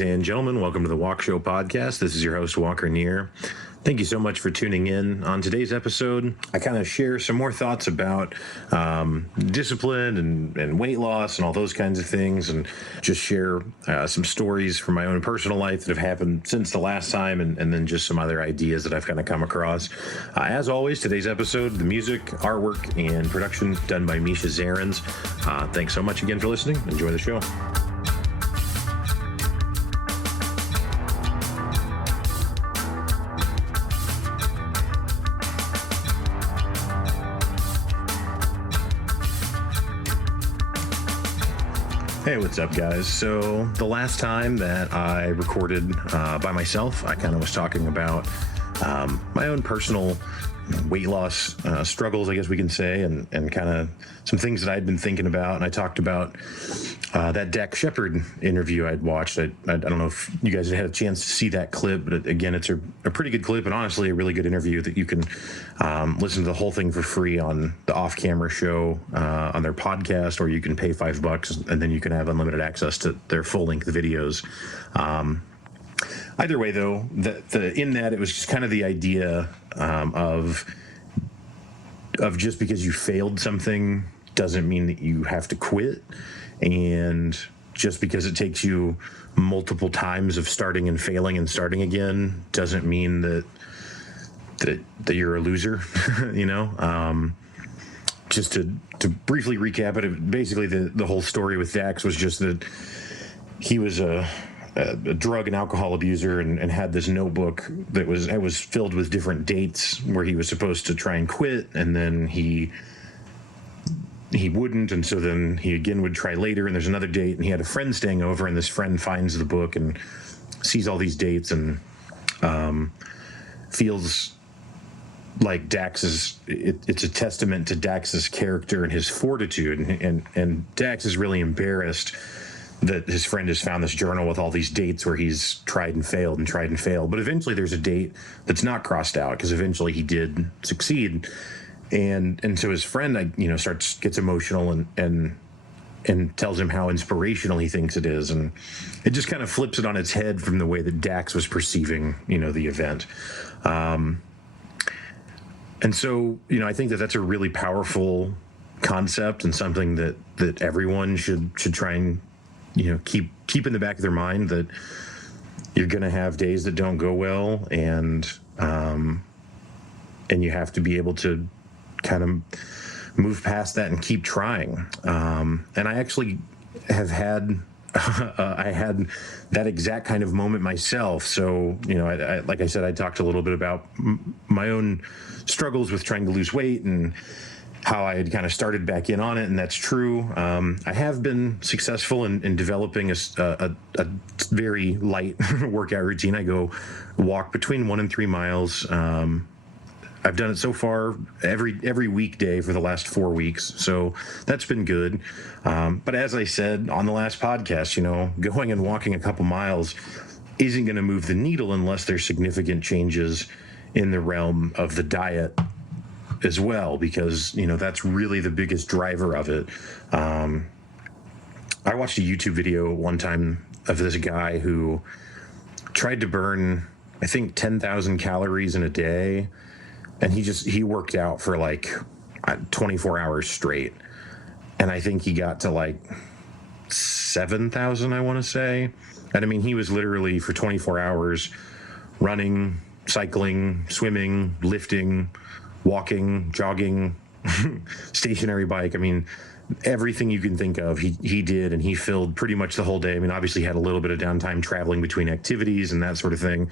Ladies and gentlemen, welcome to the Walkshow podcast. This is your host, Walker Neer. Thank you so much for tuning in. On today's episode, I kind of share some more thoughts about discipline and weight loss and all those kinds of things, and just share some stories from my own personal life that have happened since the last time, and then just some other ideas that I've kind of come across. As always, today's episode, the music, artwork, and production done by Misha Zarins. Thanks so much again for listening. Enjoy the show. Hey, what's up, guys? So the last time that I recorded by myself, I kind of was talking about my own personal weight loss struggles, I guess we can say, and kind of some things that I'd been thinking about. And I talked about that Dak Shepard interview I'd watched. I don't know if you guys had a chance to see that clip, but again, it's a pretty good clip and honestly a really good interview that you can listen to the whole thing for free on the Off-Camera show on their podcast, or you can pay $5 and then you can have unlimited access to their full-length videos. Either way, though, in that it was just kind of the idea of just because you failed something doesn't mean that you have to quit, and just because it takes you multiple times of starting and failing and starting again doesn't mean that you're a loser. You know, just to briefly recap it, basically the whole story with Dax was just that he was a drug and alcohol abuser and had this notebook that was filled with different dates where he was supposed to try and quit, and then he wouldn't, and so then he again would try later, and there's another date, and he had a friend staying over, and this friend finds the book and sees all these dates and feels like it's a testament to Dax's character and his fortitude, and Dax is really embarrassed that his friend has found this journal with all these dates where he's tried and failed. But eventually there's a date that's not crossed out because eventually he did succeed. And so his friend, gets emotional and tells him how inspirational he thinks it is. And it just kind of flips it on its head from the way that Dax was perceiving, the event. And so, I think that that's a really powerful concept and something that everyone should try and, keep in the back of their mind, that you're going to have days that don't go well, and you have to be able to kind of move past that and keep trying. And I actually have had I had that exact kind of moment myself. So, I like I said, I talked a little bit about my own struggles with trying to lose weight and how I had kind of started back in on it, and that's true. I have been successful in developing a very light workout routine. I go walk between 1 and 3 miles. I've done it so far every weekday for the last 4 weeks, so that's been good. But as I said on the last podcast, going and walking a couple miles isn't going to move the needle unless there's significant changes in the realm of the diet as well, because that's really the biggest driver of it. I watched a YouTube video one time of this guy who tried to burn, I think, 10,000 calories in a day, and he worked out for like 24 hours straight, and I think he got to like 7,000, I want to say. And I mean, he was literally for 24 hours running, cycling, swimming, lifting, walking, jogging, stationary bike. I mean, everything you can think of, he did, and he filled pretty much the whole day. I mean, obviously he had a little bit of downtime traveling between activities and that sort of thing.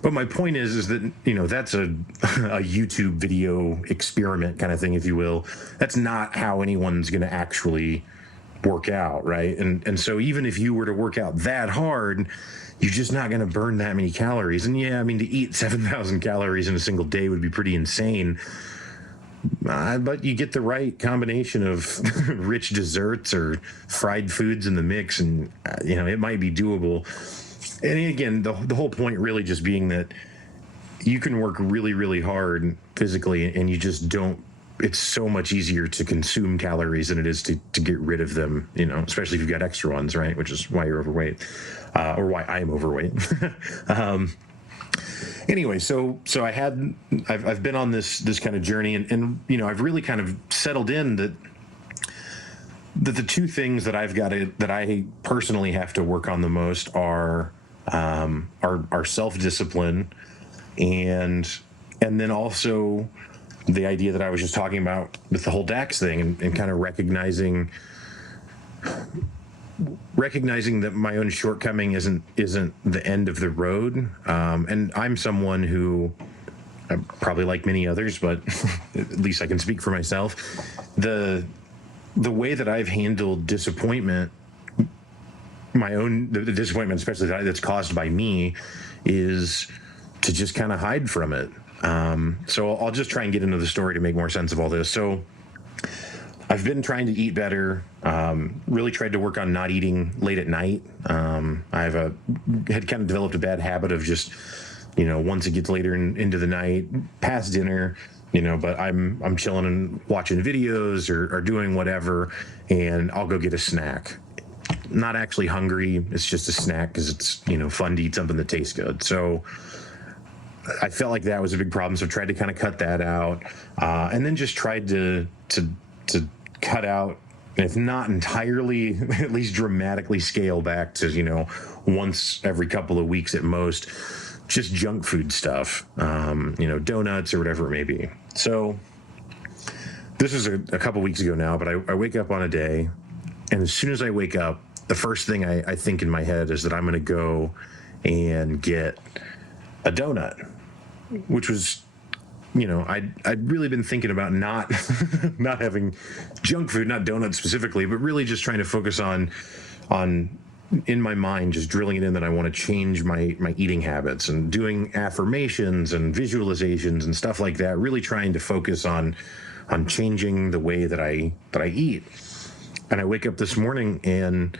But my point is that, that's a YouTube video experiment kind of thing, if you will. That's not how anyone's going to actually work out, right? And so even if you were to work out that hard, you're just not going to burn that many calories. And yeah, I mean, to eat 7,000 calories in a single day would be pretty insane. But you get the right combination of rich desserts or fried foods in the mix, and it might be doable. And again, the whole point really just being that you can work really, really hard physically, and you just don't it's so much easier to consume calories than it is to get rid of them, especially if you've got extra ones, right? Which is why you're overweight, or why I'm overweight. Anyway, so I've been on this kind of journey, and I've really kind of settled in that the two things that that I personally have to work on the most are self-discipline, and then also the idea that I was just talking about with the whole DAX thing, and kind of recognizing that my own shortcoming isn't the end of the road. And I'm someone who, probably like many others, but at least I can speak for myself. The way that I've handled disappointment, the disappointment, especially that's caused by me, is to just kind of hide from it. So I'll just try and get into the story to make more sense of all this. So I've been trying to eat better, really tried to work on not eating late at night. I had kind of developed a bad habit of just, once it gets later into the night, past dinner, but I'm chilling and watching videos or doing whatever, and I'll go get a snack. Not actually hungry, it's just a snack because it's, fun to eat something that tastes good. So I felt like that was a big problem, so tried to kind of cut that out, and then just tried to cut out, if not entirely, at least dramatically scale back to, once every couple of weeks at most, just junk food stuff, donuts or whatever it may be. So this is a couple weeks ago now, but I wake up on a day, and as soon as I wake up, the first thing I think in my head is that I'm going to go and get a donut, which was, I'd really been thinking about not not having junk food, not donuts specifically, but really just trying to focus on in my mind, just drilling it in that I want to change my eating habits, and doing affirmations and visualizations and stuff like that, really trying to focus on changing the way that I eat. And I wake up this morning, and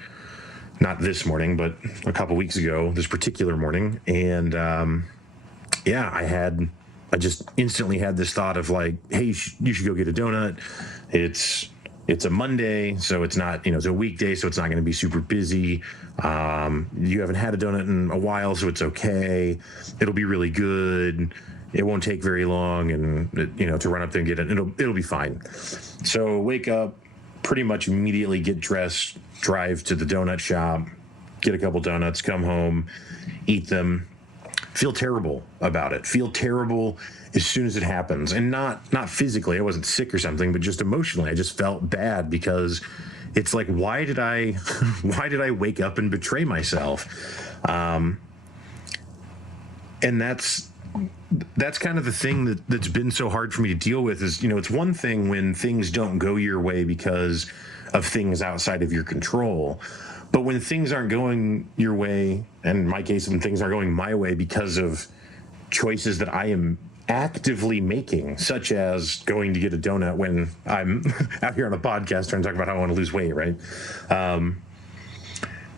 not this morning, but a couple weeks ago, this particular morning, and I just instantly had this thought of like, hey, you should go get a donut. It's a Monday, so it's not, it's a weekday, so it's not going to be super busy. You haven't had a donut in a while, so it's okay. It'll be really good. It won't take very long, and to run up there and get it, it'll be fine. So wake up, pretty much immediately get dressed, drive to the donut shop, get a couple donuts, come home, eat them. Feel terrible about it. Feel terrible as soon as it happens, and not physically. I wasn't sick or something, but just emotionally, I just felt bad because it's like, why did I wake up and betray myself? And that's kind of the thing that's been so hard for me to deal with. Is it's one thing when things don't go your way because of things outside of your control. But when things aren't going your way, and in my case, when things aren't going my way because of choices that I am actively making, such as going to get a donut when I'm out here on a podcast trying to talk about how I want to lose weight, right?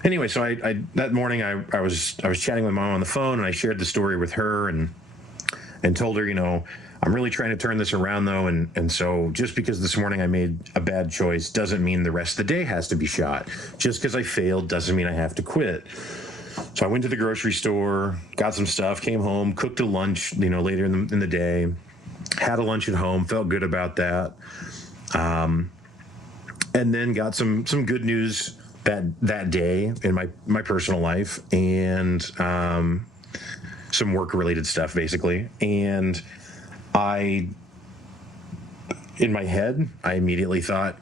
Anyway, so I that morning I was chatting with Mom on the phone, and I shared the story with her and told her, I'm really trying to turn this around, though, and so just because this morning I made a bad choice doesn't mean the rest of the day has to be shot. Just because I failed doesn't mean I have to quit. So I went to the grocery store, got some stuff, came home, cooked a lunch, later in the day, had a lunch at home, felt good about that, and then got some good news that day in my personal life, and some work-related stuff, basically, and in my head, I immediately thought,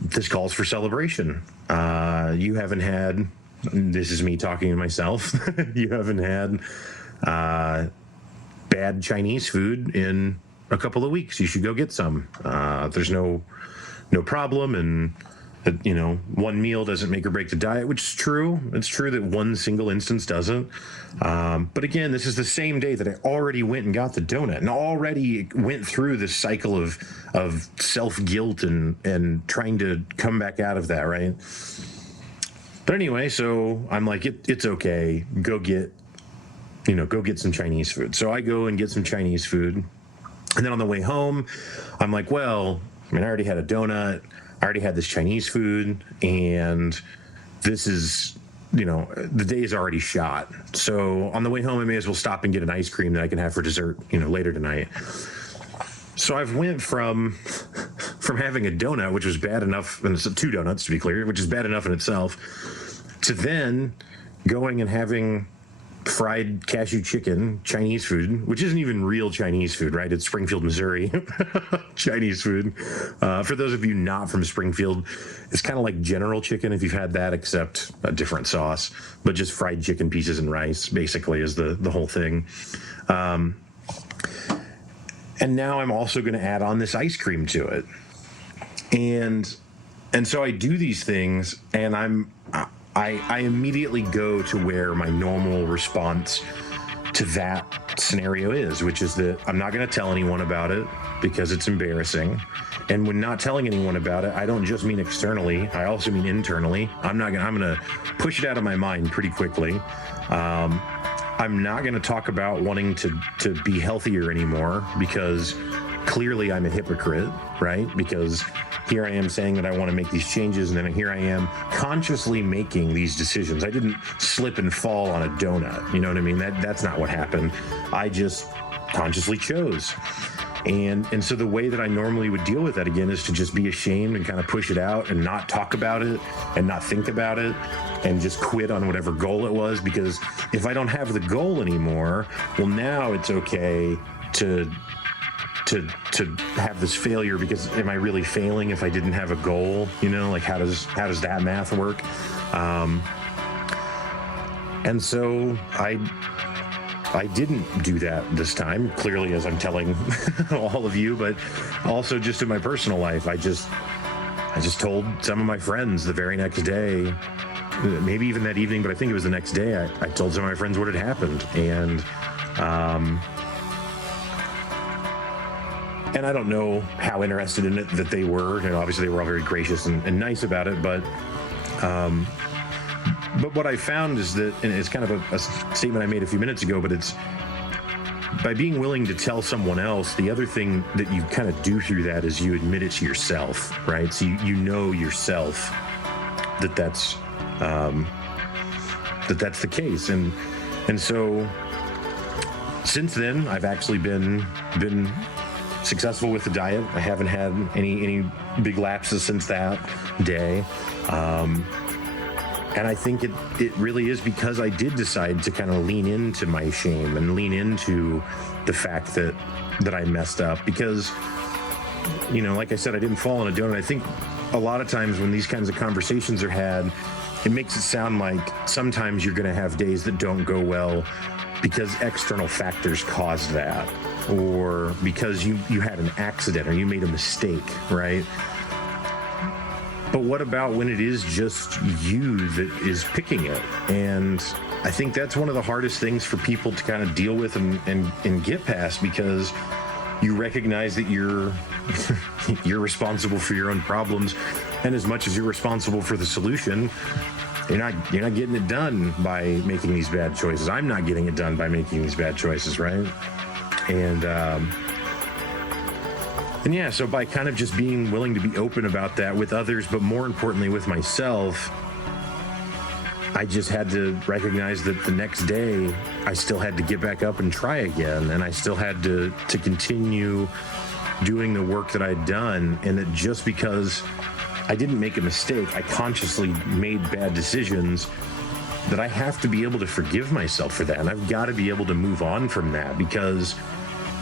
this calls for celebration. You haven't had, this is me talking to myself, you haven't had bad Chinese food in a couple of weeks. You should go get some. There's no problem, and one meal doesn't make or break the diet, which is true. It's true that one single instance doesn't. But again, this is the same day that I already went and got the donut and already went through this cycle of self-guilt and trying to come back out of that, right? But anyway, so I'm like, it's okay. Go get some Chinese food. So I go and get some Chinese food. And then on the way home, I'm like, well, I mean, I already had a donut. I already had this Chinese food, and this is, the day is already shot. So on the way home, I may as well stop and get an ice cream that I can have for dessert, later tonight. So I've went from having a donut, which was bad enough, and it's 2 donuts to be clear, which is bad enough in itself, to then going and having fried cashew chicken, Chinese food, which isn't even real Chinese food, right? It's Springfield, Missouri, Chinese food. For those of you not from Springfield, it's kind of like General Chicken, if you've had that, except a different sauce, but just fried chicken pieces and rice, basically, is the whole thing. And now I'm also going to add on this ice cream to it. And so I do these things, and I immediately go to where my normal response to that scenario is, which is that I'm not going to tell anyone about it because it's embarrassing. And when not telling anyone about it, I don't just mean externally, I also mean internally. I'm going to push it out of my mind pretty quickly. I'm not going to talk about wanting to be healthier anymore because clearly I'm a hypocrite, right? Because here I am saying that I want to make these changes, and then here I am consciously making these decisions. I didn't slip and fall on a donut. You know what I mean? That's not what happened. I just consciously chose. And so the way that I normally would deal with that again is to just be ashamed and kind of push it out and not talk about it and not think about it and just quit on whatever goal it was. Because if I don't have the goal anymore, well, now it's okay to have this failure, because am I really failing if I didn't have a goal? Like how does that math work? And so I didn't do that this time, clearly, as I'm telling all of you, but also just in my personal life. I just told some of my friends the very next day, maybe even that evening, but I think it was the next day, I told some of my friends what had happened. And I don't know how interested in it that they were. Obviously they were all very gracious and nice about it, but what I found is that, and it's kind of a statement I made a few minutes ago, but it's by being willing to tell someone else, the other thing that you kind of do through that is you admit it to yourself, right? So you know yourself that's the case. And so since then, I've actually been successful with the diet. I haven't had any big lapses since that day. And I think it really is because I did decide to kind of lean into my shame and lean into the fact that I messed up. Because, like I said, I didn't fall on a donut. I think a lot of times when these kinds of conversations are had, it makes it sound like sometimes you're going to have days that don't go well because external factors caused that, or because you had an accident or you made a mistake, right? But what about when it is just you that is picking it? And I think that's one of the hardest things for people to kind of deal with and get past, because you recognize that you're responsible for your own problems, and as much as you're responsible for the solution, you're not getting it done by making these bad choices. I'm not getting it done by making these bad choices, right? And yeah, so by kind of just being willing to be open about that with others, but more importantly with myself, I just had to recognize that the next day I still had to get back up and try again, and I still had to continue doing the work that I'd done, and that just because I didn't make a mistake, I consciously made bad decisions, that I have to be able to forgive myself for that, and I've got to be able to move on from that. Because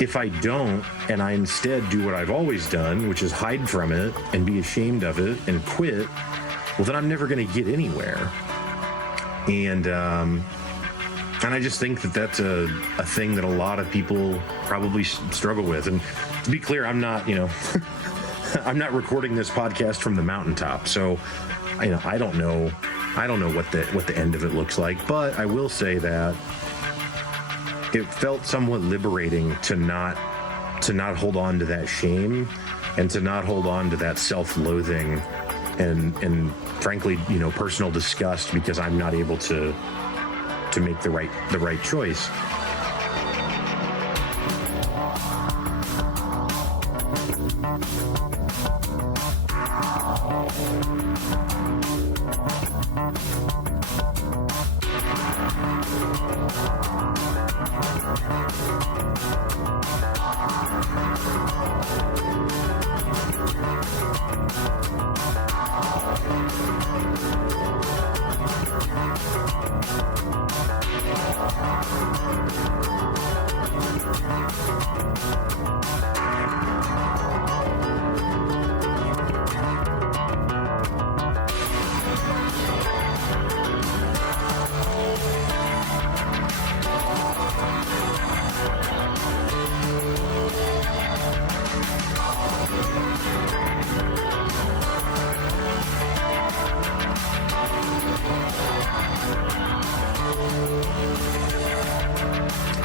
if I don't, and I instead do what I've always done, which is hide from it and be ashamed of it and quit, well, then I'm never going to get anywhere. And I just think that that's a thing that a lot of people probably struggle with. And to be clear, I'm not, I'm not recording this podcast from the mountaintop. So, I don't know what the end of it looks like, but I will say that it felt somewhat liberating to not hold on to that shame, and to not hold on to that self-loathing and frankly, personal disgust, because I'm not able to make the right choice.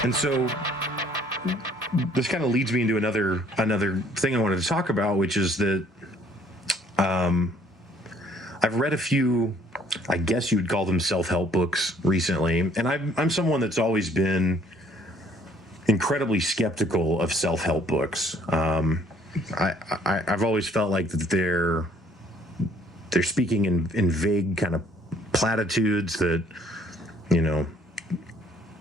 And so this kind of leads me into another thing I wanted to talk about, which is that I've read a few, I guess you would call them self-help books recently, and I'm someone that's always been incredibly skeptical of self-help books. I've always felt like that they're speaking in vague kind of platitudes that, you know,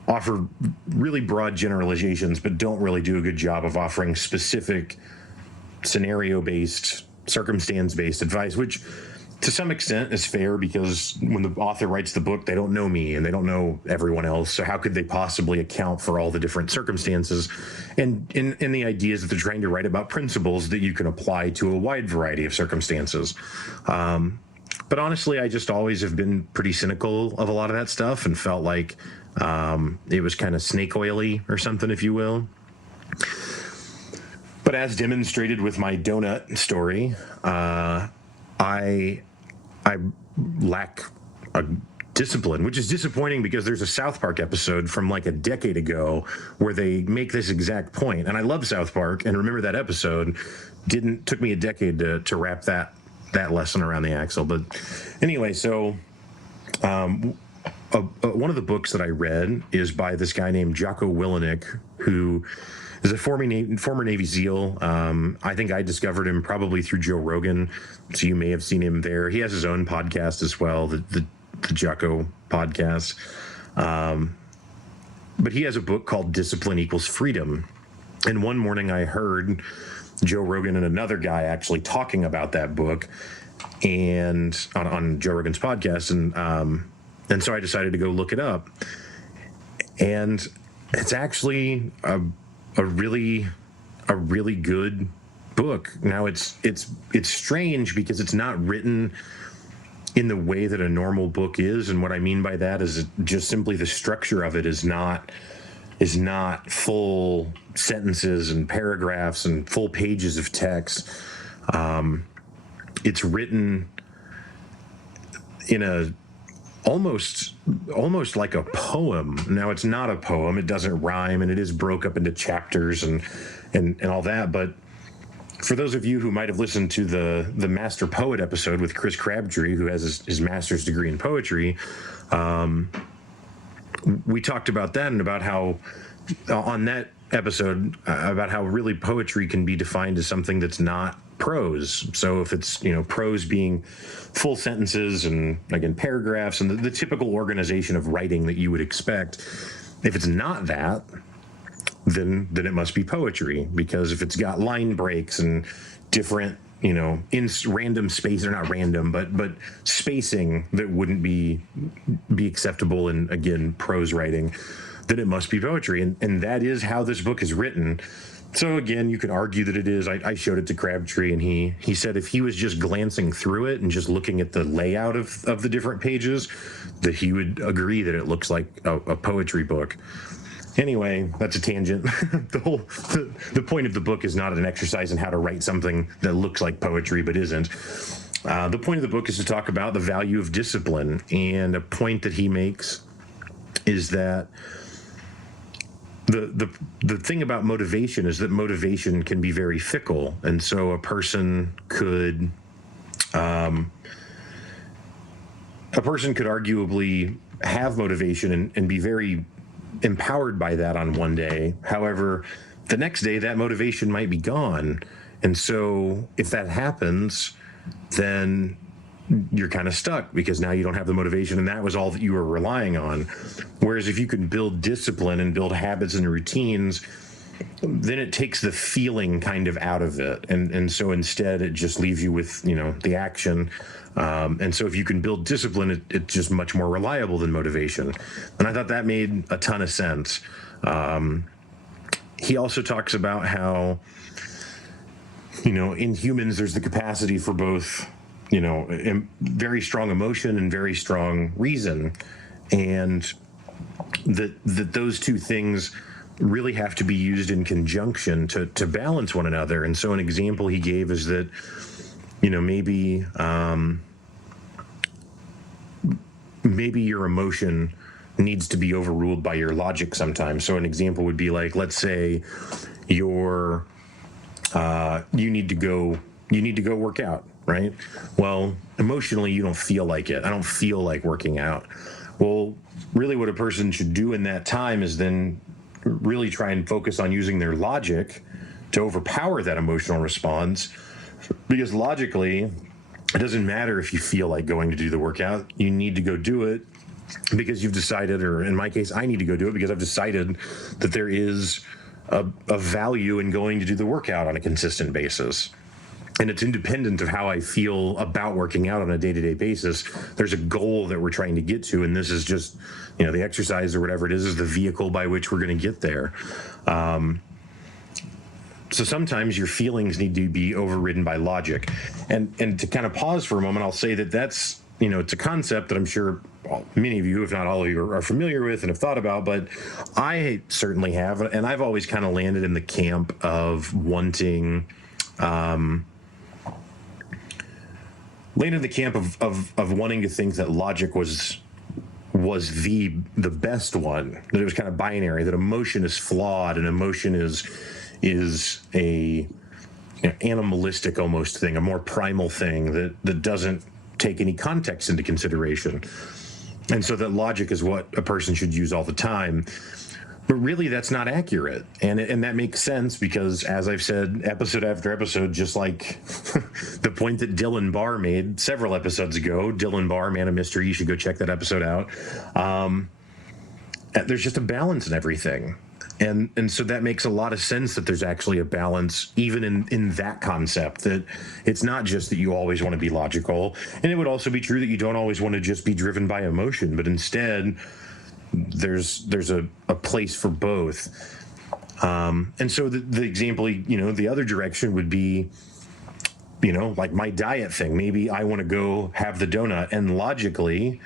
offer really broad generalizations, but don't really do a good job of offering specific scenario-based, circumstance-based advice, which to some extent is fair, because when the author writes the book, they don't know me and they don't know everyone else. So how could they possibly account for all the different circumstances and in the ideas that they're trying to write about principles that you can apply to a wide variety of circumstances? But honestly, I just always have been pretty cynical of a lot of that stuff and felt like it was kind of snake oily or something, if you will. But as demonstrated with my donut story, I lack a discipline, which is disappointing because there's a South Park episode from like a decade ago where they make this exact point. And I love South Park and remember that episode. Took me a decade to wrap that lesson around the axle. But anyway, so one of the books that I read is by this guy named Jocko Willenick, who is a former Navy SEAL. I think I discovered him probably through Joe Rogan, so you may have seen him there. He has his own podcast as well, the Jocko podcast. But he has a book called Discipline Equals Freedom. And one morning I heard Joe Rogan and another guy actually talking about that book and on Joe Rogan's podcast. And so I decided to go look it up. And it's actually a really good book. Now it's strange because it's not written in the way that a normal book is, and what I mean by that is just simply the structure of it is not full sentences and paragraphs and full pages of text. It's written in a almost like a poem. Now it's not a poem, it doesn't rhyme, and it is broke up into chapters and all that. But for those of you who might have listened to the Master Poet episode with Chris Crabtree, who has his master's degree in poetry, we talked about that and about how on that episode about how really poetry can be defined as something that's not prose. So if it's, prose being full sentences and again paragraphs and the typical organization of writing that you would expect, if it's not that, then it must be poetry, because if it's got line breaks and different, in random space, or not random, but spacing that wouldn't be acceptable in, again, prose writing, then it must be poetry. And that is how this book is written. So again, you could argue that it is. I showed it to Crabtree, and he said if he was just glancing through it and just looking at the layout of the different pages, that he would agree that it looks like a poetry book. Anyway, that's a tangent. The point of the book is not an exercise in how to write something that looks like poetry but isn't. The point of the book is to talk about the value of discipline, and a point that he makes is that the thing about motivation is that motivation can be very fickle, and so a person could arguably have motivation and be very empowered by that on one day. However, the next day that motivation might be gone, And so if that happens, then you're kind of stuck because now you don't have the motivation, and that was all that you were relying on. Whereas if you can build discipline and build habits and routines, then it takes the feeling kind of out of it. And so instead it just leaves you with, the action. And so if you can build discipline, it's just much more reliable than motivation. And I thought that made a ton of sense. He also talks about how, in humans, there's the capacity for both, very strong emotion and very strong reason. And that those two things really have to be used in conjunction to balance one another. And so an example he gave is that, maybe your emotion needs to be overruled by your logic sometimes. So an example would be like, let's say you need to go work out, right? Well, emotionally, you don't feel like it. I don't feel like working out. Well, really what a person should do in that time is then really try and focus on using their logic to overpower that emotional response, because logically, it doesn't matter if you feel like going to do the workout. You need to go do it because you've decided, or in my case, I need to go do it because I've decided that there is a value in going to do the workout on a consistent basis. And it's independent of how I feel about working out on a day-to-day basis. There's a goal that we're trying to get to, and this is just, the exercise or whatever it is the vehicle by which we're going to get there. So sometimes your feelings need to be overridden by logic. And to kind of pause for a moment, I'll say that that's, it's a concept that I'm sure many of you, if not all of you, are familiar with and have thought about, but I certainly have. And I've always kind of landed in the camp of wanting, wanting to think that logic was the best one, that it was kind of binary, that emotion is flawed and emotion is a animalistic almost thing, a more primal thing that doesn't take any context into consideration. And so that logic is what a person should use all the time. But really, that's not accurate. And that makes sense because, as I've said episode after episode, just like the point that Dylan Barr made several episodes ago, Dylan Barr, Man of Mystery, you should go check that episode out. There's just a balance in everything. And so that makes a lot of sense that there's actually a balance even in that concept, that it's not just that you always want to be logical. And it would also be true that you don't always want to just be driven by emotion, but instead there's a place for both. And so the example, the other direction would be, like my diet thing. Maybe I want to go have the donut, and logically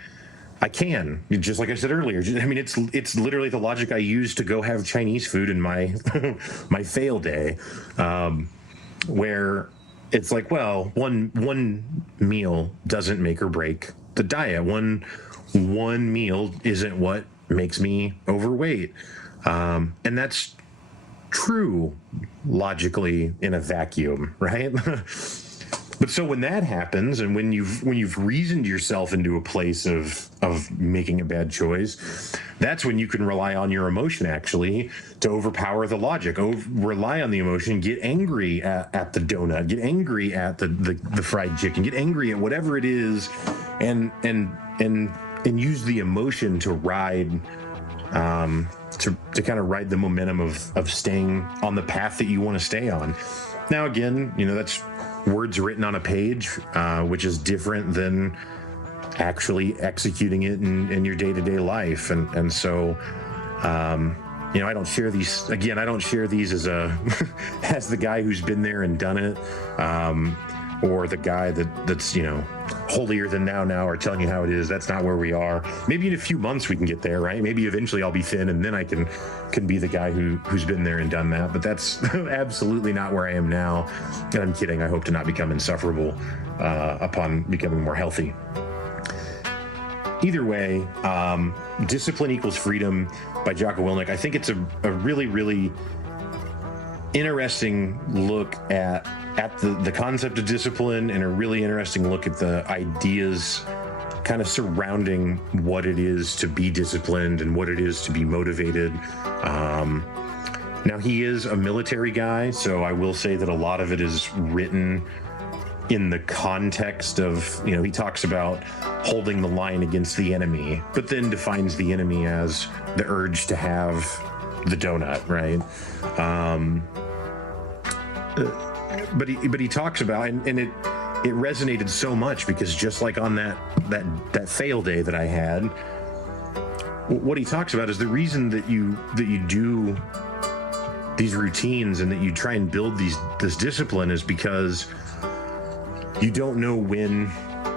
I can, just like I said earlier. I mean, it's literally the logic I use to go have Chinese food in my my fail day, where it's like, well, one meal doesn't make or break the diet. One meal isn't what makes me overweight, and that's true logically in a vacuum, right? But so when that happens, and when you've reasoned yourself into a place of making a bad choice, that's when you can rely on your emotion actually to overpower the logic. Rely on the emotion, get angry at the donut, get angry at the fried chicken, get angry at whatever it is, and use the emotion to ride to kind of ride the momentum of staying on the path that you want to stay on. Now again, that's words written on a page, which is different than actually executing it in your day-to-day life. And so, I don't share these, again, I don't share these as as the guy who's been there and done it, or the guy that's, holier than now or telling you how it is. That's not where we are. Maybe in a few months we can get there, right? Maybe eventually I'll be thin and then I can be the guy who's been there and done that. But that's absolutely not where I am now. And I'm kidding. I hope to not become insufferable upon becoming more healthy. Either way, Discipline Equals Freedom by Jocko Willink. I think it's a really, really interesting look at the concept of discipline, and a really interesting look at the ideas kind of surrounding what it is to be disciplined and what it is to be motivated. Now, he is a military guy, so I will say that a lot of it is written in the context of, he talks about holding the line against the enemy, but then defines the enemy as the urge to have the donut, right? But he talks about, and it resonated so much, because just like on that fail day that I had, what he talks about is the reason that you do these routines and that you try and build this discipline is because you don't know when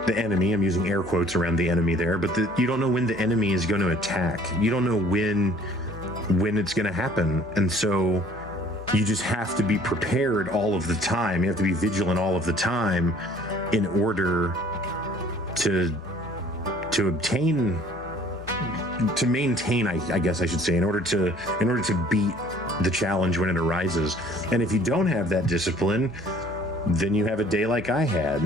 the enemy, I'm using air quotes around the enemy there, but you don't know when the enemy is going to attack. You don't know when it's going to happen. And so you just have to be prepared all of the time. You have to be vigilant all of the time in order to maintain, I guess I should say, in order to beat the challenge when it arises. And if you don't have that discipline, then you have a day like I had,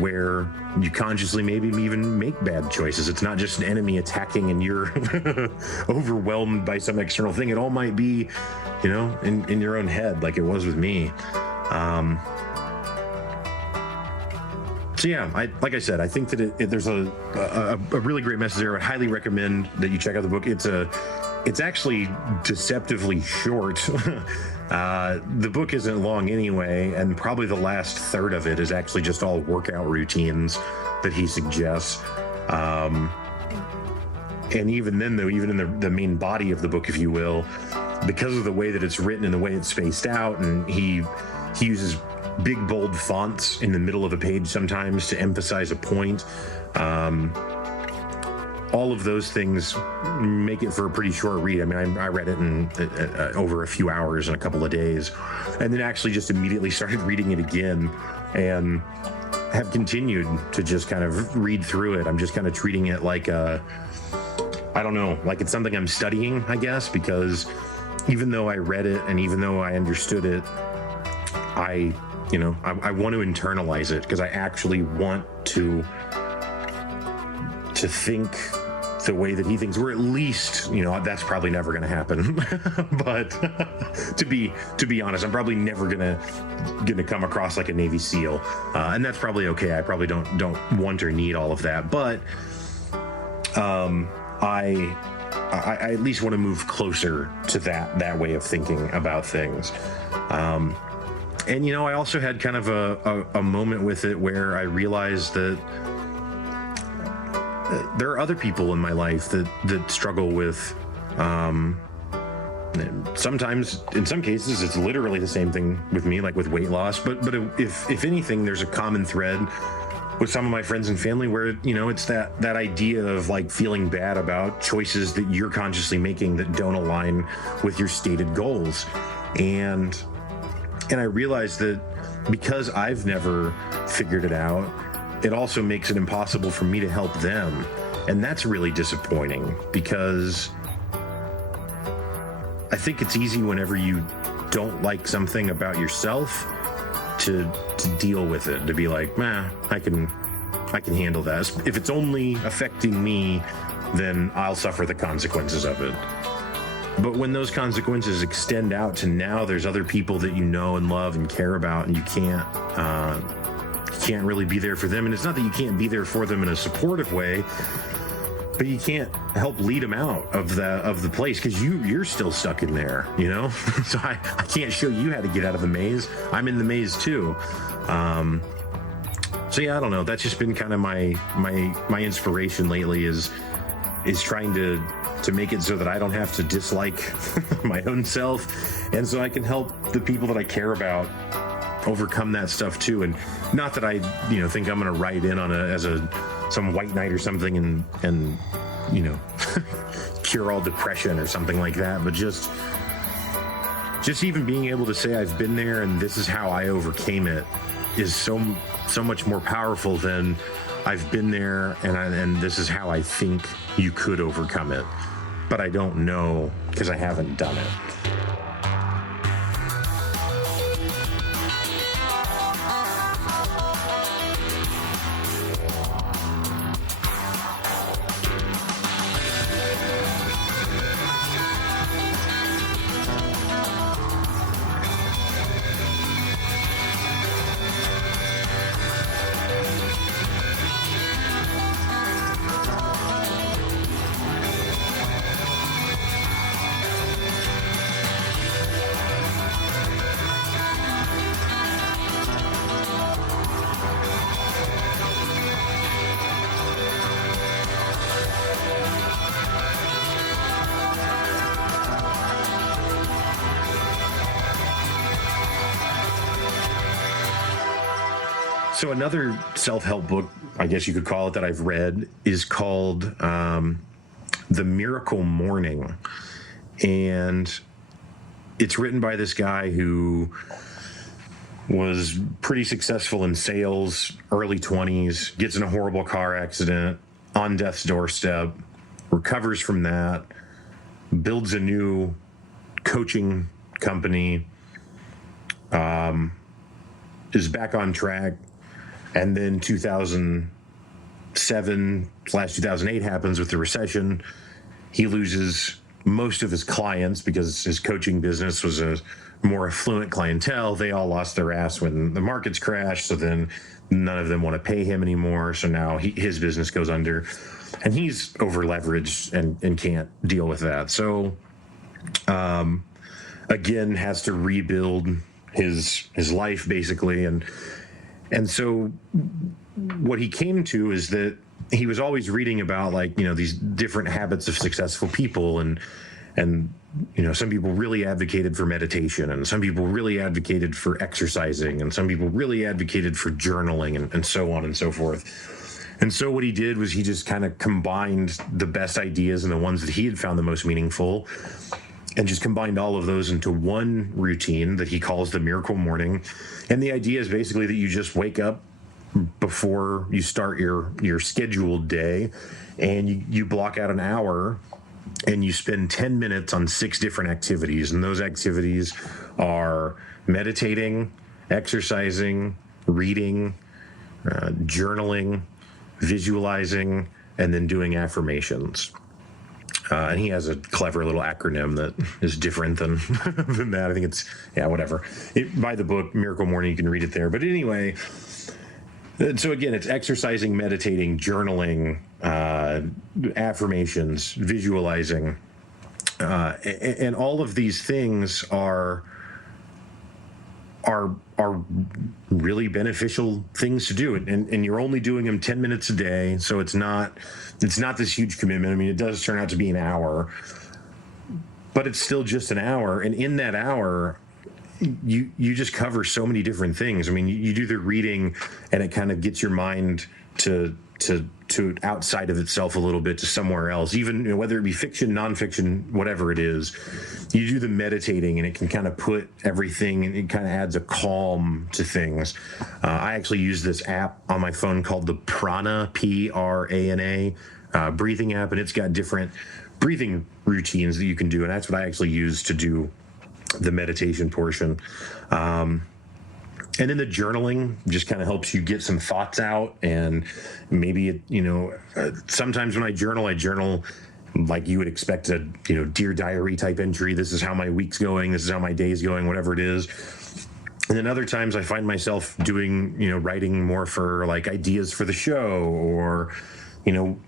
where you consciously maybe even make bad choices. It's not just an enemy attacking and you're overwhelmed by some external thing. It all might be, in your own head, like it was with me. So yeah, like I said, I think that there's a really great message there. I highly recommend that you check out the book. It's actually deceptively short. The book isn't long anyway, and probably the last third of it is actually just all workout routines that he suggests. And even then, though, even in the main body of the book, if you will, because of the way that it's written and the way it's spaced out, and he uses big bold fonts in the middle of the page sometimes to emphasize a point. All of those things make it for a pretty short read. I mean, I read it in over a few hours in a couple of days, and then actually just immediately started reading it again, and have continued to just kind of read through it. I'm just kind of treating it like like it's something I'm studying, I guess, because even though I read it and even though I understood it, I want to internalize it, because I actually want to think the way that he thinks, or at least, that's probably never going to happen. But to be honest, I'm probably never gonna come across like a Navy SEAL, and that's probably okay. I probably don't want or need all of that, but I at least want to move closer to that way of thinking about things. And I also had kind of a moment with it where I realized that there are other people in my life that struggle with, sometimes, in some cases, it's literally the same thing with me, like with weight loss. But if anything, there's a common thread with some of my friends and family where, it's that idea of like feeling bad about choices that you're consciously making that don't align with your stated goals. And I realized that because I've never figured it out, it also makes it impossible for me to help them. And that's really disappointing, because I think it's easy whenever you don't like something about yourself to deal with it, to be like, I can handle that. If it's only affecting me, then I'll suffer the consequences of it. But when those consequences extend out to now, there's other people that you know and love and care about, and you can't really be there for them. And it's not that you can't be there for them in a supportive way, but you can't help lead them out of the place, because you're still stuck in there, So I can't show you how to get out of the maze. I'm in the maze too. So yeah, I don't know. That's just been kind of my inspiration lately is trying to make it so that I don't have to dislike my own self, and so I can help the people that I care about overcome that stuff too. And not that I think I'm gonna write in on some white knight or something and cure all depression or something like that, but just even being able to say I've been there and this is how I overcame it is so much more powerful than I've been there and this is how I think you could overcome it, but I don't know because I haven't done it. So another self-help book, I guess you could call it, that I've read is called The Miracle Morning. And it's written by this guy who was pretty successful in sales, early 20s, gets in a horrible car accident, on death's doorstep, recovers from that, builds a new coaching company, is back on track. And then 2007/2008 happens with the recession. He loses most of his clients because his coaching business was a more affluent clientele. They all lost their ass when the markets crashed. So then none of them want to pay him anymore. So now his business goes under, and he's over leveraged and can't deal with that. So again, has to rebuild his life basically. And so what he came to is that he was always reading about, like, these different habits of successful people, and some people really advocated for meditation, and some people really advocated for exercising, and some people really advocated for journaling, and so on and so forth. And so what he did was he just kind of combined the best ideas and the ones that he had found the most meaningful, and just combined all of those into one routine that he calls the Miracle Morning. And the idea is basically that you just wake up before you start your scheduled day, and you block out an hour, and you spend 10 minutes on 6 different activities. And those activities are meditating, exercising, reading, journaling, visualizing, and then doing affirmations. And he has a clever little acronym that is different than than that. I think it's, whatever. By the book, Miracle Morning, you can read it there. But anyway, so again, it's exercising, meditating, journaling, affirmations, visualizing. And all of these things are really beneficial things to do, and you're only doing them 10 minutes a day, so it's not this huge commitment. I mean, it does turn out to be an hour, but it's still just an hour, and in that hour you just cover so many different things. I mean, you do the reading, and it kind of gets your mind to outside of itself a little bit, to somewhere else, even whether it be fiction, nonfiction, whatever it is. You do the meditating, and it can kind of put everything, and it kind of adds a calm to things. I actually use this app on my phone called the Prana, Prana, breathing app, and it's got different breathing routines that you can do, and that's what I actually use to do the meditation portion. And then the journaling just kind of helps you get some thoughts out. And maybe, sometimes when I journal like you would expect a, Dear Diary type entry. This is how my week's going. This is how my day's going, whatever it is. And then other times I find myself doing, writing more for like ideas for the show, or,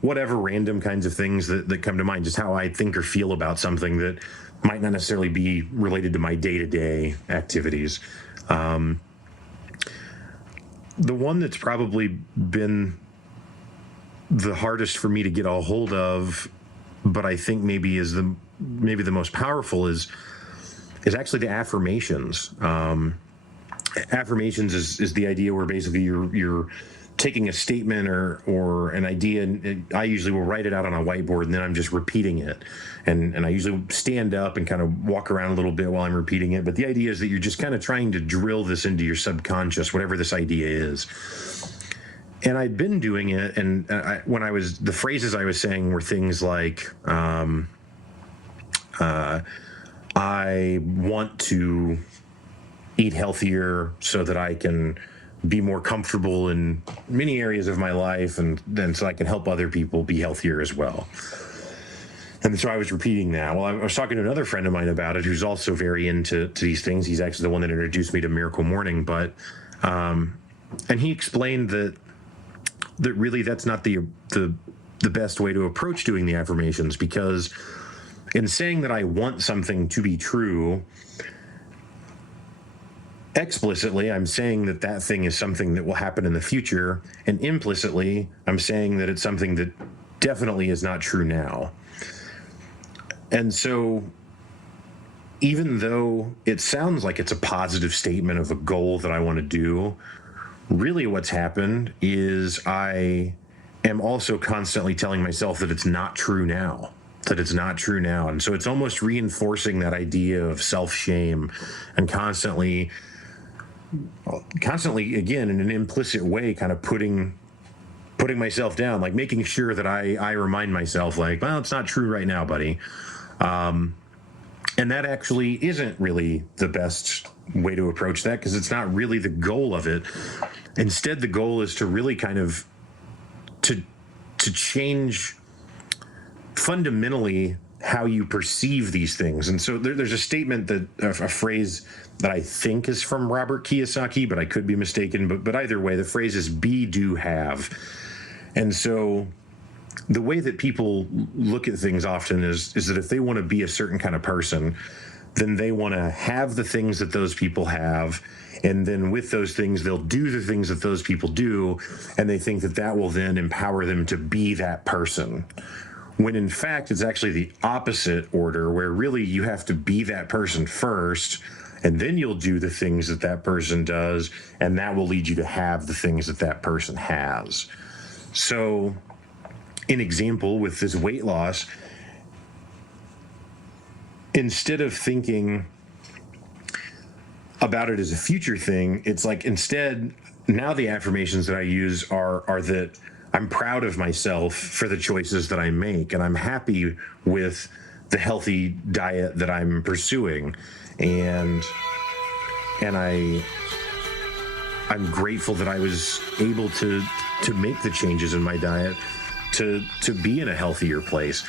whatever random kinds of things that come to mind, just how I think or feel about something that might not necessarily be related to my day-to-day activities. The one that's probably been the hardest for me to get a hold of, but I think maybe the most powerful is actually the affirmations. Affirmations is the idea where basically you're taking a statement or an idea, and I usually will write it out on a whiteboard, and then I'm just repeating it. And I usually stand up and kind of walk around a little bit while I'm repeating it. But the idea is that you're just kind of trying to drill this into your subconscious, whatever this idea is. And I'd been doing it, and the phrases I was saying were things like, I want to eat healthier so that I can be more comfortable in many areas of my life, and then so I can help other people be healthier as well. And so I was repeating that. Well, I was talking to another friend of mine about it, who's also very into these things. He's actually the one that introduced me to Miracle Morning. But and he explained that really that's not the best way to approach doing the affirmations, because in saying that I want something to be true, explicitly, I'm saying that thing is something that will happen in the future, and implicitly, I'm saying that it's something that definitely is not true now. And so, even though it sounds like it's a positive statement of a goal that I want to do, really what's happened is I am also constantly telling myself that it's not true now. That it's not true now. And so it's almost reinforcing that idea of self-shame and constantly, again, in an implicit way, kind of putting myself down, like making sure that I remind myself, like, well, it's not true right now, buddy. And that actually isn't really the best way to approach that, because it's not really the goal of it. Instead, the goal is to really kind of to change fundamentally how you perceive these things. And so there's a statement, that a phrase that I think is from Robert Kiyosaki, but I could be mistaken. But either way, the phrase is be, do, have. And so the way that people look at things often is that if they want to be a certain kind of person, then they want to have the things that those people have. And then with those things, they'll do the things that those people do. And they think that that will then empower them to be that person. When in fact, it's actually the opposite order, where really you have to be that person first, and then you'll do the things that that person does. And that will lead you to have the things that that person has. So, an example with this weight loss, instead of thinking about it as a future thing, it's like, instead, now the affirmations that I use are that I'm proud of myself for the choices that I make, and I'm happy with the healthy diet that I'm pursuing, and I'm grateful that I was able to make the changes in my diet to be in a healthier place.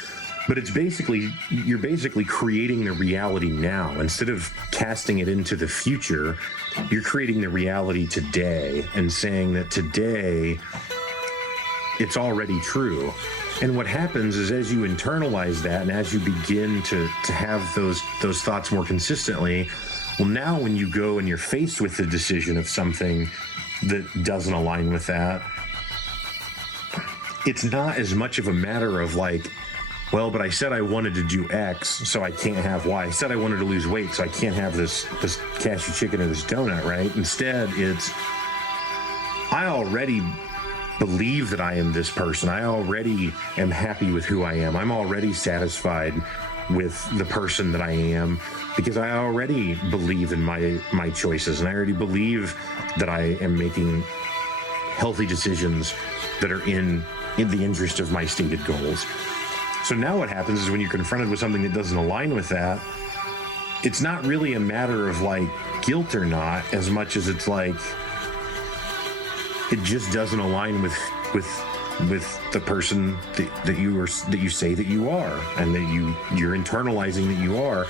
But it's basically, you're basically creating the reality now. Instead of casting it into the future, you're creating the reality today and saying that today it's already true. And what happens is, as you internalize that and as you begin to have those thoughts more consistently, well, now when you go and you're faced with the decision of something that doesn't align with that, it's not as much of a matter of like, well, but I said I wanted to do X, so I can't have Y. I said I wanted to lose weight, so I can't have this cashew chicken or this donut, right? Instead, it's, I already believe that I am this person. I already am happy with who I am. I'm already satisfied with the person that I am, because I already believe in my choices, and I already believe that I am making healthy decisions that are in the interest of my stated goals. So now what happens is, when you're confronted with something that doesn't align with that, it's not really a matter of like guilt or not, as much as it's like, it just doesn't align with the person that you say that you are, and that you're internalizing that you are,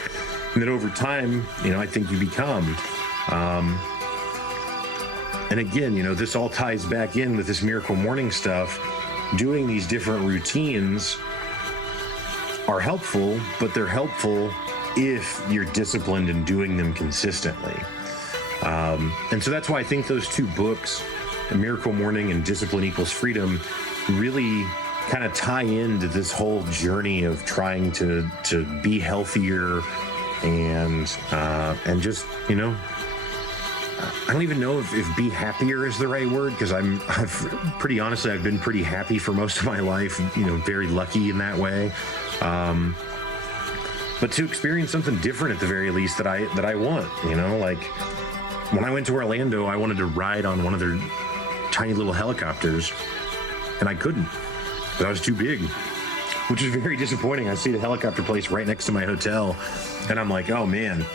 and that over time, I think you become. And again, this all ties back in with this Miracle Morning stuff. Doing these different routines are helpful, but they're helpful if you're disciplined in doing them consistently. And so that's why I think those two books, Miracle Morning and Discipline Equals Freedom, really kind of tie into this whole journey of trying to be healthier and just, I don't even know if be happier is the right word, because I've pretty honestly, I've been pretty happy for most of my life, very lucky in that way. But to experience something different at the very least that I want, like when I went to Orlando, I wanted to ride on one of their tiny little helicopters, and I couldn't, but I was too big, which is very disappointing. I see the helicopter place right next to my hotel, and I'm like, oh man,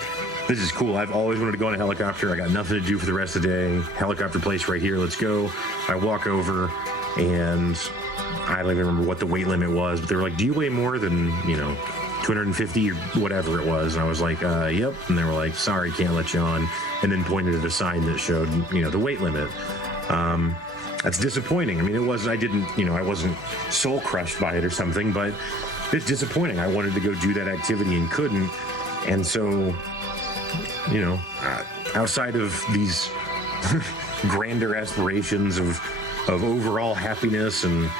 this is cool. I've always wanted to go on a helicopter. I got nothing to do for the rest of the day. Helicopter place right here. Let's go. I walk over, and I don't even remember what the weight limit was, but they were like, do you weigh more than, 250 or whatever it was? And I was like, yep. And they were like, sorry, can't let you on. And then pointed at a sign that showed, the weight limit. That's disappointing. I mean, I wasn't soul crushed by it or something, but it's disappointing. I wanted to go do that activity and couldn't. And so, outside of these grander aspirations of overall happiness and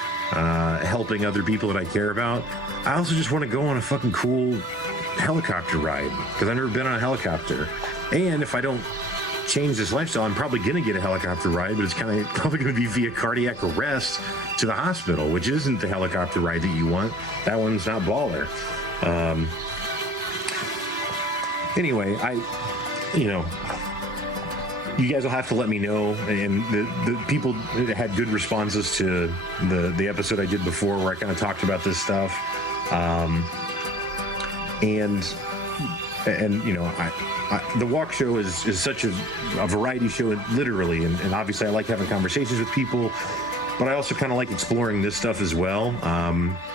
helping other people that I care about, I also just want to go on a fucking cool helicopter ride, because I've never been on a helicopter. And if I don't change this lifestyle, I'm probably going to get a helicopter ride, but it's kind of probably going to be via cardiac arrest to the hospital, which isn't the helicopter ride that you want. That one's not baller. Anyway, you guys will have to let me know. And the people had good responses to the episode I did before where I kind of talked about this stuff. The Walk Show is such a variety show, literally, and obviously I like having conversations with people, but I also kind of like exploring this stuff as well.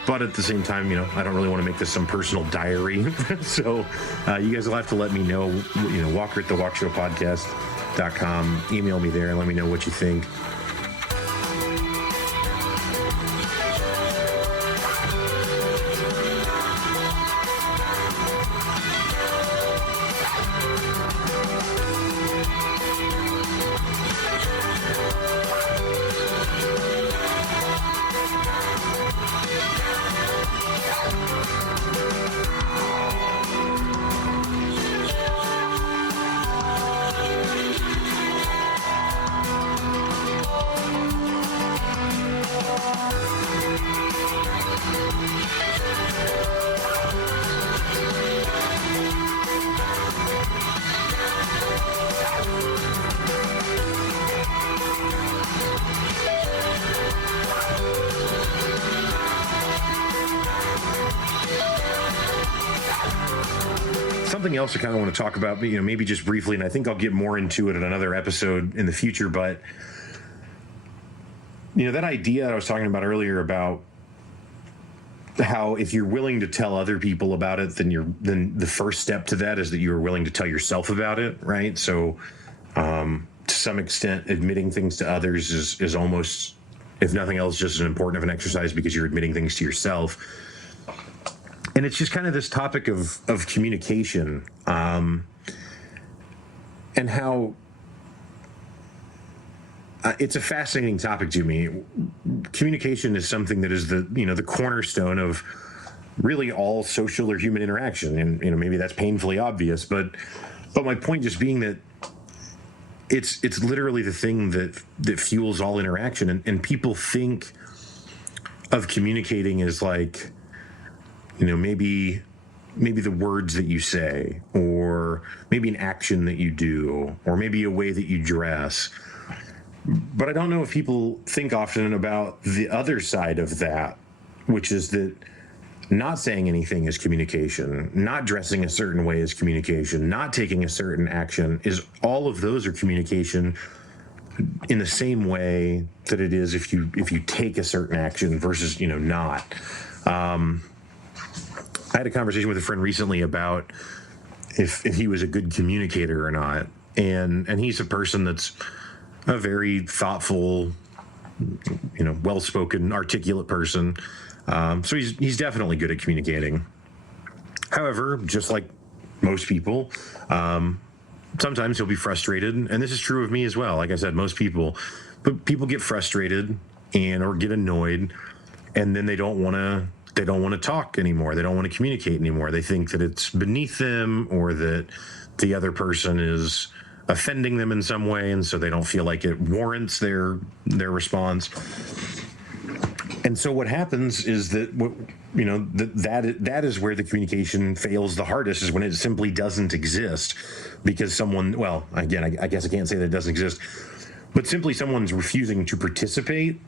But at the same time, I don't really want to make this some personal diary. So you guys will have to let me know, Walker at the walkshowpodcast.com. Email me there and let me know what you think. Something else I kind of want to talk about, maybe just briefly, and I think I'll get more into it in another episode in the future, but that idea I was talking about earlier about how if you're willing to tell other people about it, then the first step to that is that you're willing to tell yourself about it, right? So to some extent, admitting things to others is almost, if nothing else, just as important of an exercise because you're admitting things to yourself. And it's just kind of this topic of communication, and how it's a fascinating topic to me. Communication is something that is the cornerstone of really all social or human interaction, and maybe that's painfully obvious, but my point just being that it's literally the thing that fuels all interaction, and people think of communicating as like, maybe the words that you say, or maybe an action that you do, or maybe a way that you dress. But I don't know if people think often about the other side of that, which is that not saying anything is communication, not dressing a certain way is communication, not taking a certain action is, all of those are communication in the same way that it is if you take a certain action versus, not. I had a conversation with a friend recently about if he was a good communicator or not. And he's a person that's a very thoughtful, well-spoken, articulate person. So he's definitely good at communicating. However, just like most people, sometimes he'll be frustrated. And this is true of me as well. Like I said, most people. But people get frustrated or get annoyed, and then they don't want to talk anymore. They don't want to communicate anymore. They think that it's beneath them, or that the other person is offending them in some way, and so they don't feel like it warrants their response. And so what happens is that that is where the communication fails the hardest, is when it simply doesn't exist because someone, well, again, I guess I can't say that it doesn't exist, but simply someone's refusing to participate.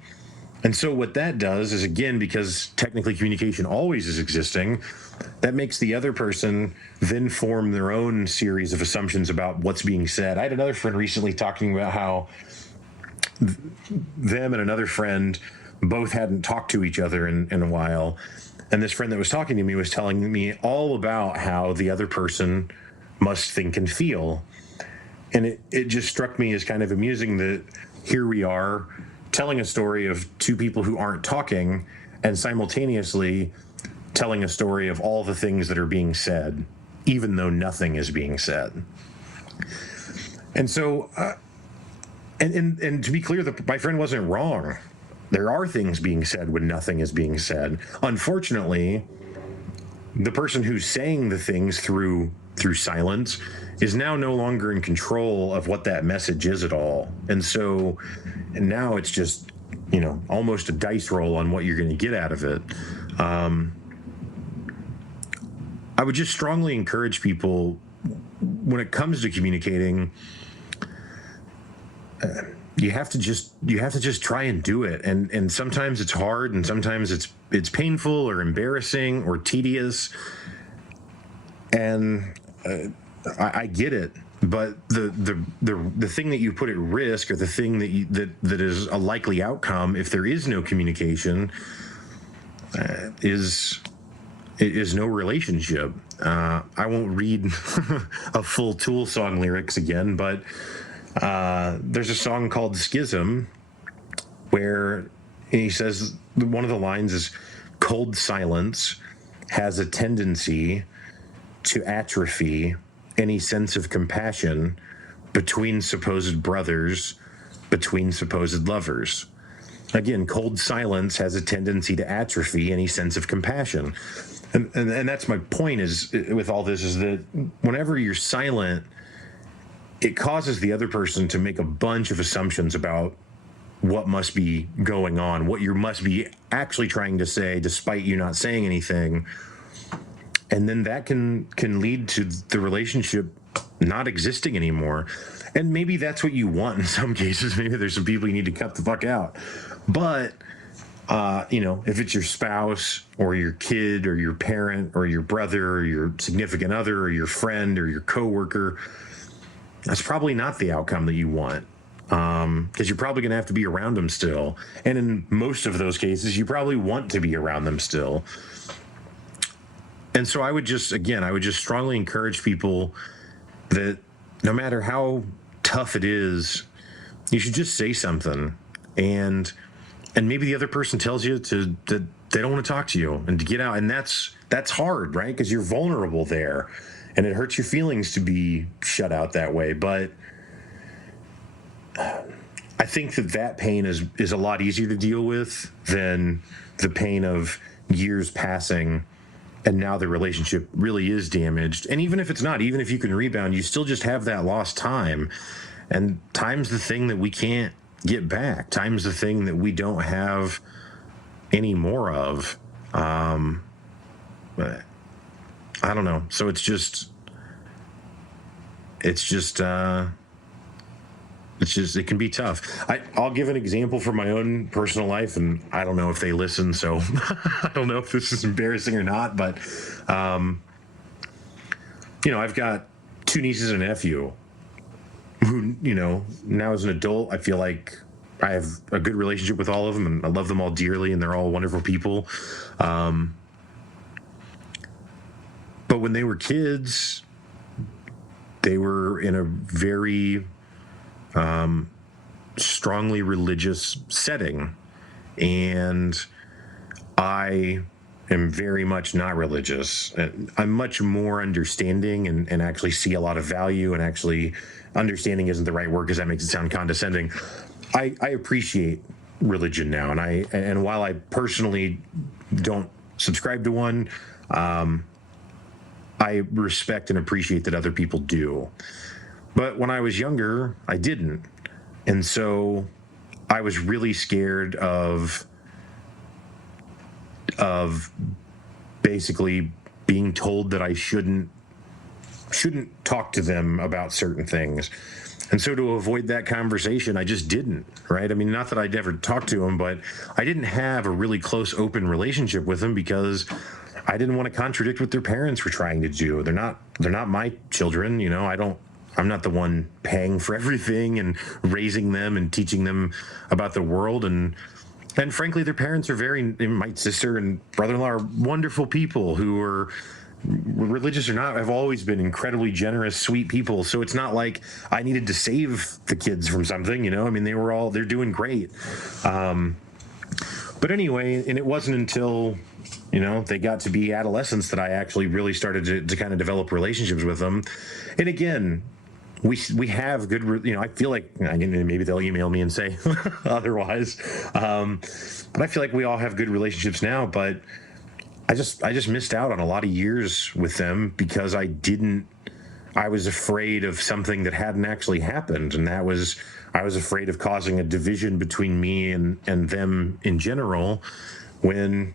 And so what that does is, again, because technically communication always is existing, that makes the other person then form their own series of assumptions about what's being said. I had another friend recently talking about how them and another friend both hadn't talked to each other in a while. And this friend that was talking to me was telling me all about how the other person must think and feel. And it just struck me as kind of amusing that here we are, telling a story of two people who aren't talking, and simultaneously telling a story of all the things that are being said, even though nothing is being said. And so, and to be clear, my friend wasn't wrong. There are things being said when nothing is being said. Unfortunately, the person who's saying the things through silence is now no longer in control of what that message is at all. And so now it's just, almost a dice roll on what you're going to get out of it. I would just strongly encourage people, when it comes to communicating, you have to just try and do it. And sometimes it's hard, and sometimes it's painful or embarrassing or tedious. And I get it, but the thing that you put at risk, or the thing that is a likely outcome if there is no communication, is no relationship. I won't read a full Tool song lyrics again, but there's a song called Schism where he says, one of the lines is, cold silence has a tendency to atrophy any sense of compassion between supposed brothers, between supposed lovers. Again, cold silence has a tendency to atrophy any sense of compassion. And that's my point is with all this, is that whenever you're silent, it causes the other person to make a bunch of assumptions about what must be going on, what you must be actually trying to say, despite you not saying anything. And then that can lead to the relationship not existing anymore. And maybe that's what you want in some cases. Maybe there's some people you need to cut the fuck out. But, if it's your spouse or your kid or your parent or your brother or your significant other or your friend or your coworker, that's probably not the outcome that you want. Because you're probably going to have to be around them still. And in most of those cases, you probably want to be around them still. And so I would just strongly encourage people that no matter how tough it is, you should just say something. And maybe the other person tells you that they don't want to talk to you and to get out. And that's hard, right? Because you're vulnerable there. And it hurts your feelings to be shut out that way. But I think that pain is a lot easier to deal with than the pain of years passing and now the relationship really is damaged. And even if it's not, even if you can rebound, you still just have that lost time. And time's the thing that we can't get back. Time's the thing that we don't have any more of. But I don't know. So it's just it can be tough. I'll give an example from my own personal life, and I don't know if they listen, so I don't know if this is embarrassing or not, but I've got two nieces and a nephew who, now as an adult, I feel like I have a good relationship with all of them, and I love them all dearly, and they're all wonderful people. But when they were kids, they were in a very strongly religious setting, and I am very much not religious. I'm much more understanding and actually see a lot of value, and actually understanding isn't the right word because that makes it sound condescending. I appreciate religion now, and while I personally don't subscribe to one, I respect and appreciate that other people do. But when I was younger, I didn't. And so I was really scared of basically being told that I shouldn't talk to them about certain things. And so to avoid that conversation, I just didn't, right? I mean, not that I'd never talked to them, but I didn't have a really close, open relationship with them because I didn't want to contradict what their parents were trying to do. They're not my children, I'm not the one paying for everything and raising them and teaching them about the world. And frankly, their parents are my sister and brother-in-law are wonderful people who are religious or not, have always been incredibly generous, sweet people. So it's not like I needed to save the kids from something, I mean, they're doing great. But anyway, and it wasn't until, they got to be adolescents that I actually really started to kind of develop relationships with them. And again, we have good, I feel like, maybe they'll email me and say otherwise. But I feel like we all have good relationships now, but I just missed out on a lot of years with them because I didn't I was afraid of something that hadn't actually happened, and that was I was afraid of causing a division between me and them in general, when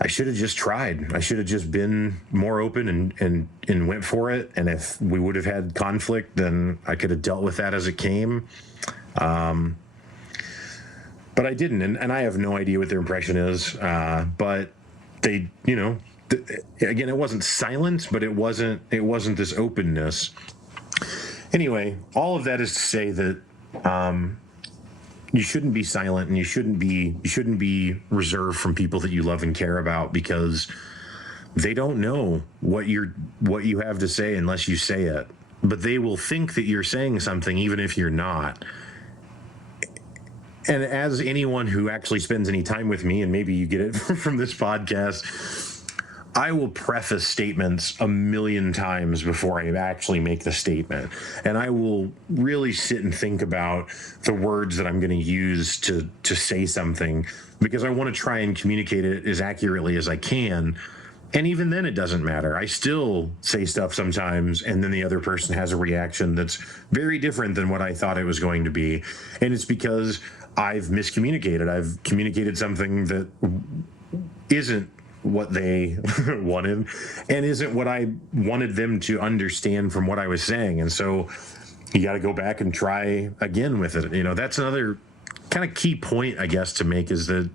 I should have just tried. I should have just been more open and went for it. And if we would have had conflict, then I could have dealt with that as it came. But I didn't, and I have no idea what their impression is. But they, again, it wasn't silence, but it wasn't this openness. Anyway, all of that is to say that you shouldn't be silent, and you shouldn't be reserved from people that you love and care about, because they don't know what you have to say unless you say it. But they will think that you're saying something even if you're not. And as anyone who actually spends any time with me, and maybe you get it from this podcast, I will preface statements a million times before I actually make the statement. And I will really sit and think about the words that I'm going to use to say something, because I want to try and communicate it as accurately as I can. And even then, it doesn't matter. I still say stuff sometimes, and then the other person has a reaction that's very different than what I thought it was going to be. And it's because I've miscommunicated. I've communicated something that isn't what they wanted and isn't what I wanted them to understand from what I was saying. And so you got to go back and try again with it. That's another kind of key point, I guess, to make, is that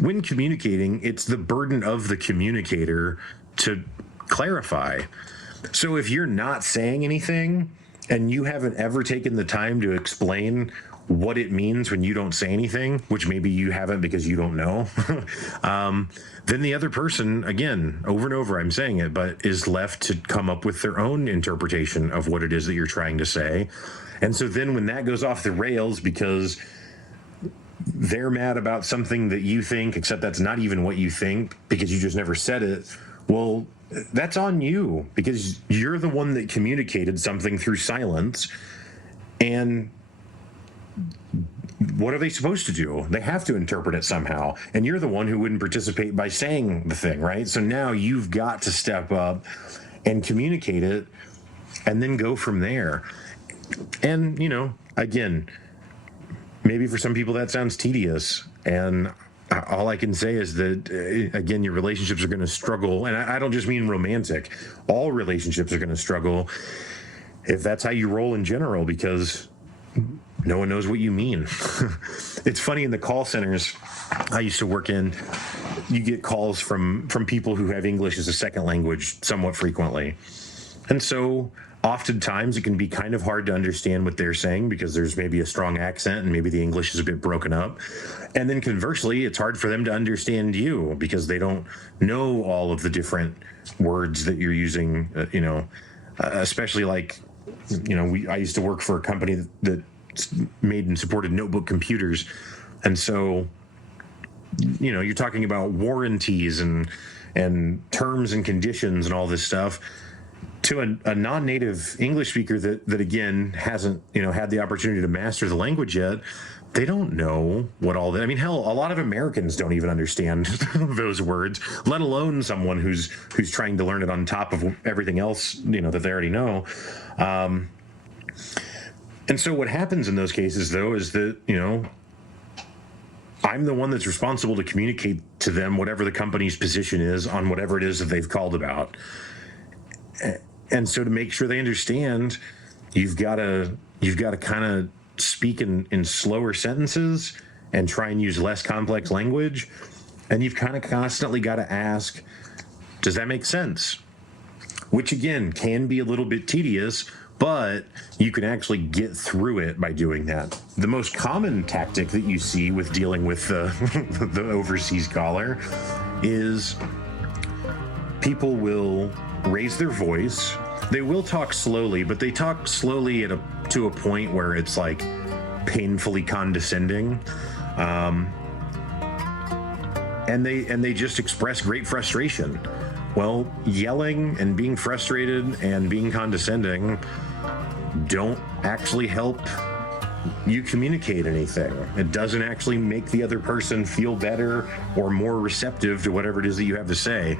when communicating, it's the burden of the communicator to clarify. So if you're not saying anything and you haven't ever taken the time to explain what it means when you don't say anything, which maybe you haven't because you don't know, then the other person, again, over and over, I'm saying it, but is left to come up with their own interpretation of what it is that you're trying to say. And so then when that goes off the rails because they're mad about something that you think, except that's not even what you think because you just never said it, well, that's on you, because you're the one that communicated something through silence. And what are they supposed to do? They have to interpret it somehow. And you're the one who wouldn't participate by saying the thing, right? So now you've got to step up and communicate it and then go from there. And, again, maybe for some people that sounds tedious. And all I can say is that, again, your relationships are going to struggle. And I don't just mean romantic. All relationships are going to struggle if that's how you roll in general, because no one knows what you mean. It's funny, in the call centers I used to work in, you get calls from people who have English as a second language somewhat frequently. And so oftentimes it can be kind of hard to understand what they're saying because there's maybe a strong accent and maybe the English is a bit broken up. And then conversely, it's hard for them to understand you because they don't know all of the different words that you're using, especially like, I used to work for a company that made and supported notebook computers. And so, you're talking about warranties and terms and conditions and all this stuff to a non-native English speaker that again hasn't, had the opportunity to master the language yet. They don't know what all that. I mean, hell, a lot of Americans don't even understand those words, let alone someone who's trying to learn it on top of everything else, that they already know. And so what happens in those cases, though, is that, I'm the one that's responsible to communicate to them whatever the company's position is on whatever it is that they've called about. And so to make sure they understand, you've got to kind of speak in slower sentences and try and use less complex language. And you've kind of constantly got to ask, does that make sense? Which, again, can be a little bit tedious, but you can actually get through it by doing that. The most common tactic that you see with dealing with the overseas caller is people will raise their voice. They will talk slowly, but they talk slowly to a point where it's like painfully condescending. And they just express great frustration. Well, yelling and being frustrated and being condescending don't actually help you communicate anything. It doesn't actually make the other person feel better or more receptive to whatever it is that you have to say.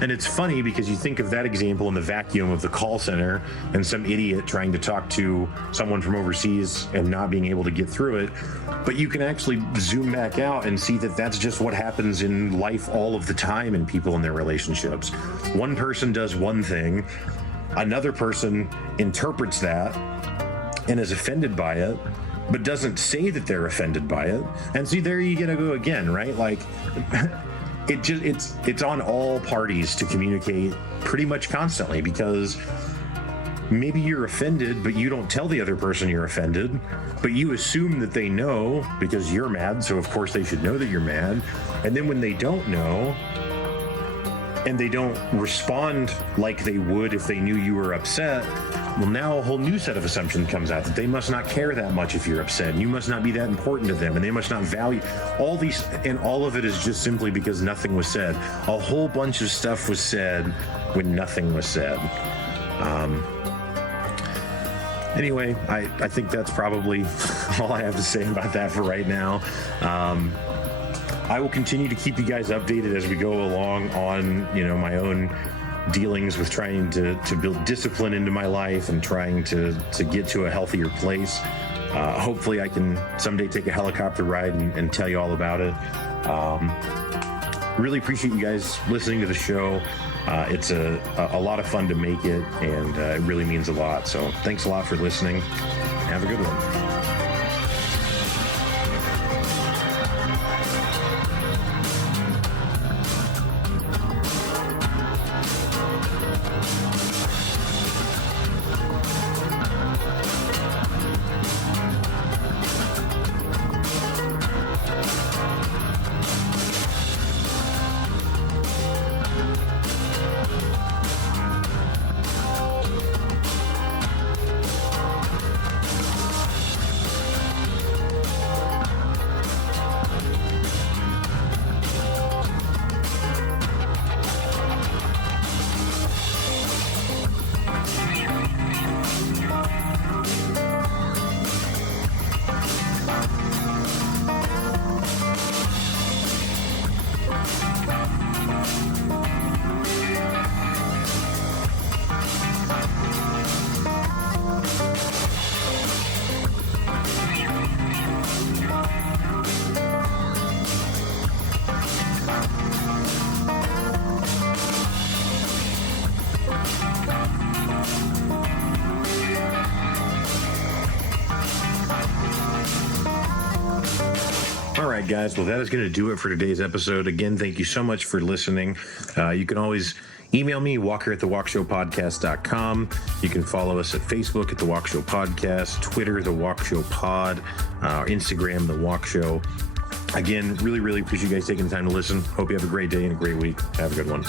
And it's funny because you think of that example in the vacuum of the call center and some idiot trying to talk to someone from overseas and not being able to get through it. But you can actually zoom back out and see that that's just what happens in life all of the time in people in their relationships. One person does one thing, another person interprets that and is offended by it, but doesn't say that they're offended by it. And see, there you gotta go again, right? Like, it's on all parties to communicate pretty much constantly, because maybe you're offended, but you don't tell the other person you're offended, but you assume that they know because you're mad, so of course they should know that you're mad. And then when they don't know, and they don't respond like they would if they knew you were upset, well, now a whole new set of assumptions comes out that they must not care that much if you're upset, and you must not be that important to them, and they must not value all these. And all of it is just simply because nothing was said. A whole bunch of stuff was said when nothing was said. Anyway, I think that's probably all I have to say about that for right now. I will continue to keep you guys updated as we go along on, my own dealings with trying to build discipline into my life and trying to get to a healthier place. Hopefully I can someday take a helicopter ride and tell you all about it. Really appreciate you guys listening to the show. It's a lot of fun to make it, and it really means a lot. So thanks a lot for listening. Have a good one. All right, guys. Well, that is going to do it for today's episode. Again, thank you so much for listening. You can always email me, walker@thewalkshowpodcast.com. You can follow us at Facebook at The Walkshow Podcast, Twitter, The Walkshow Pod, Instagram, The Walkshow. Again, really, really appreciate you guys taking the time to listen. Hope you have a great day and a great week. Have a good one.